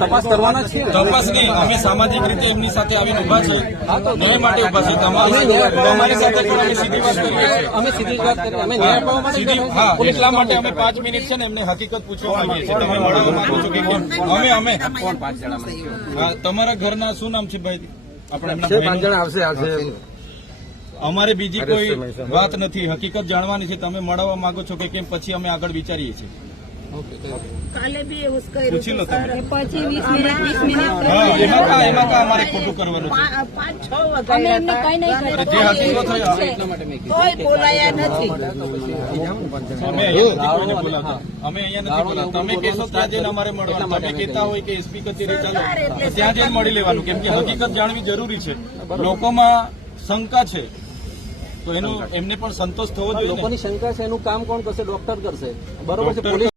તપાસ કરવાના છીએ. તપાસ નહીં અમે સામાજિક રીતે એમની સાથે આવીને ઊભા છે ન્યાય માટે ઊભા છે તમારી સાથે પણ અમે સીધી વાત કરીએ છીએ. અમે સીધી વાત કરીએ. અમે ન્યાય અપાવવા માટે સીધી હા એટલા માટે અમે પાંચ મિનિટ છે ને એમને હકીકત પૂછવા માંગીએ છીએ. તમે મળવા માંગો છો કે અમે અમે. હા, તમારા ઘરના શું નામ છે ભાઈ? આપણે પાંચ જણા આવશે આવશે. અમારે બીજી કોઈ વાત નથી. હકીકત જાણવાની છે. તમે મળવા માંગો છો કે કેમ? પછી અમે આગળ વિચારીએ છીએ. કાલે બી એવું કર્યું પૂછી વીસ મિનિટ વીસ મિનિટ પાંચ છ. કઈ તોય બોલાયા નથી. અમે અહીંયા નથી કોઈને બોલાવતા. અમે અહીંયા નથી બોલાવતા. તમે કહેશો ત્યાં જઈને અમારે મળવાનું. તમે કહેતા હોય કે એસપી કચેરી ચાલો. ત્યાં જઈને મળી લેવાનું. કેમ કે હકીકત જાણવી જરૂરી છે. લોકોમાં શંકા છે. તો એનો એમને પણ સંતોષ થવો જોઈએ લોકોની શંકા છે એનું કામ કોણ કરશે? ડોક્ટર કરશે. બરોબર છે પોલીસ